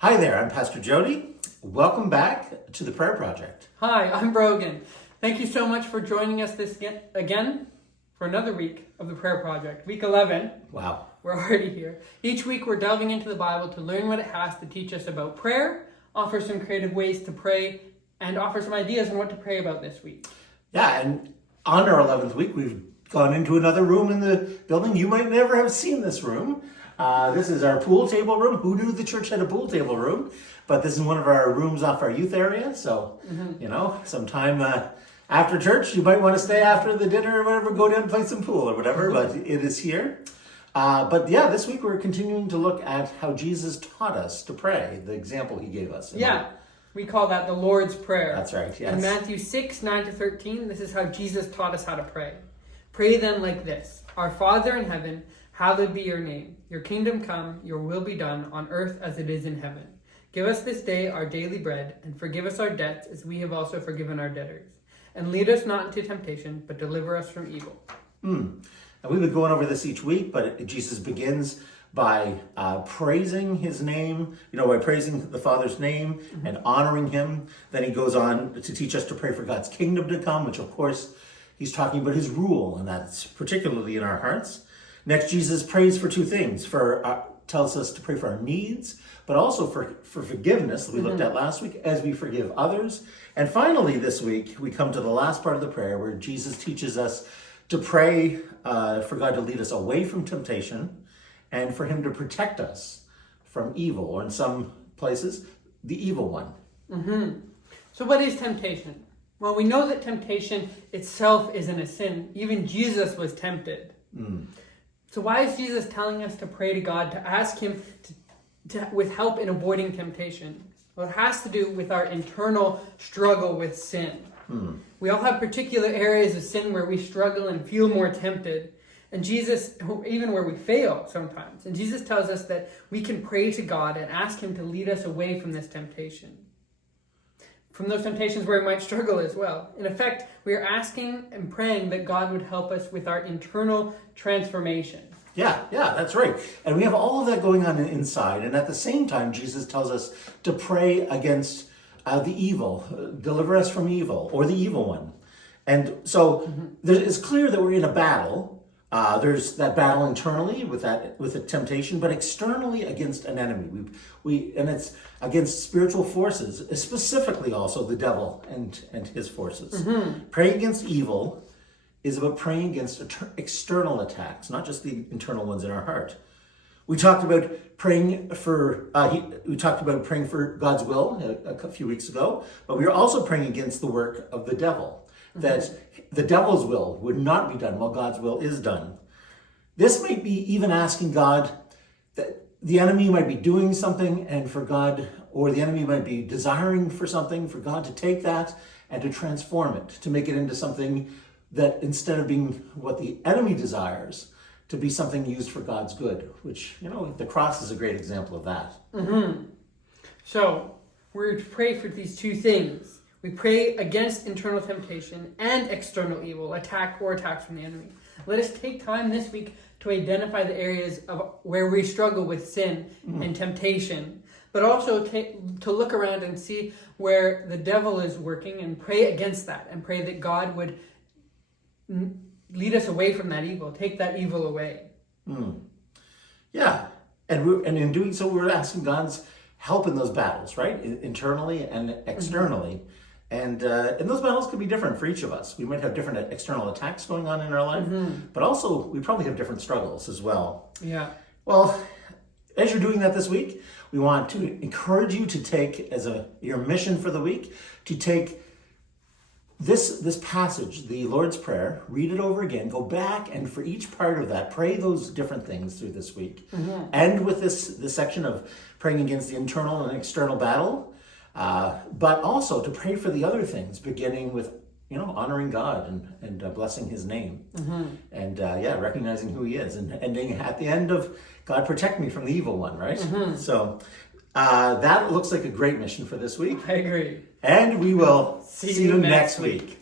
Hi there, I'm Pastor Jody. Welcome back to the Prayer Project. Hi, I'm Brogan. Thank you so much for joining us again for another week of the Prayer Project. Week 11. Wow. We're already here. Each week we're delving into the Bible to learn what it has to teach us about prayer, offer some creative ways to pray, and offer some ideas on what to pray about this week. Yeah, and on our 11th week, we've gone into another room in the building. You might never have seen this room. This is our pool table room. Who knew the church had a pool table room? But this is one of our rooms off our youth area. So, sometime after church, you might want to stay after the dinner or whatever, go down and play some pool or whatever, but it is here. This week we're continuing to look at how Jesus taught us to pray, the example he gave us. We call that the Lord's Prayer. That's right, yes. In Matthew 6, 9-13, this is how Jesus taught us how to pray. Pray then like this: Our Father in heaven, hallowed be your name. Your kingdom come, your will be done on earth as it is in heaven. Give us this day our daily bread, and forgive us our debts as we have also forgiven our debtors. And lead us not into temptation, but deliver us from evil. And we've been going over this each week, but Jesus begins by praising his name, by praising the Father's name and honoring him. Then he goes on to teach us to pray for God's kingdom to come, which of course he's talking about his rule, and that's particularly in our hearts. Next, Jesus prays for two things. Tells us to pray for our needs, but also for forgiveness that we looked at last week, as we forgive others. And finally, this week, we come to the last part of the prayer where Jesus teaches us to pray for God to lead us away from temptation and for him to protect us from evil, or in some places, the evil one. So what is temptation? Well, we know that temptation itself isn't a sin. Even Jesus was tempted. So why is Jesus telling us to pray to God, to ask him with help in avoiding temptation? Well, it has to do with our internal struggle with sin. We all have particular areas of sin where we struggle and feel more tempted. And Jesus, even where we fail sometimes. And Jesus tells us that we can pray to God and ask him to lead us away from this temptation. From those temptations where we might struggle as well. In effect, we are asking and praying that God would help us with our internal transformation. Yeah, that's right. And we have all of that going on inside. And at the same time, Jesus tells us to pray against the evil, deliver us from evil, or the evil one. And so it's clear that we're in a battle. There's that battle internally with the temptation, but externally against an enemy. And it's against spiritual forces, specifically also the devil and his forces. Praying against evil is about praying against external attacks, not just the internal ones in our heart. We talked about praying for God's will a few weeks ago, but we were also praying against the work of the devil. That the devil's will would not be done while God's will is done. This might be even asking God that the enemy might be doing something or the enemy might be desiring for something, for God to take that and to transform it, to make it into something that instead of being what the enemy desires, to be something used for God's good, which, the cross is a great example of that. So we're to pray for these two things. We pray against internal temptation and external evil, attacks from the enemy. Let us take time this week to identify the areas of where we struggle with sin and temptation, but also to look around and see where the devil is working and pray against that and pray that God would lead us away from that evil, take that evil away. Yeah, and in doing so, we're asking God's help in those battles, right? Internally and externally. And those battles could be different for each of us. We might have different external attacks going on in our life, but also we probably have different struggles as well. Yeah. Well, as you're doing that this week, we want to encourage you to take as your mission for the week, to take this passage, the Lord's Prayer, read it over again, go back, and for each part of that, pray those different things through this week. End with this section of praying against the internal and external battle, but also to pray for the other things, beginning with honoring God and blessing his name, and recognizing who he is, and ending at the end of God protect me from the evil one, right? So that looks like a great mission for this week. I agree. And we will see you next week.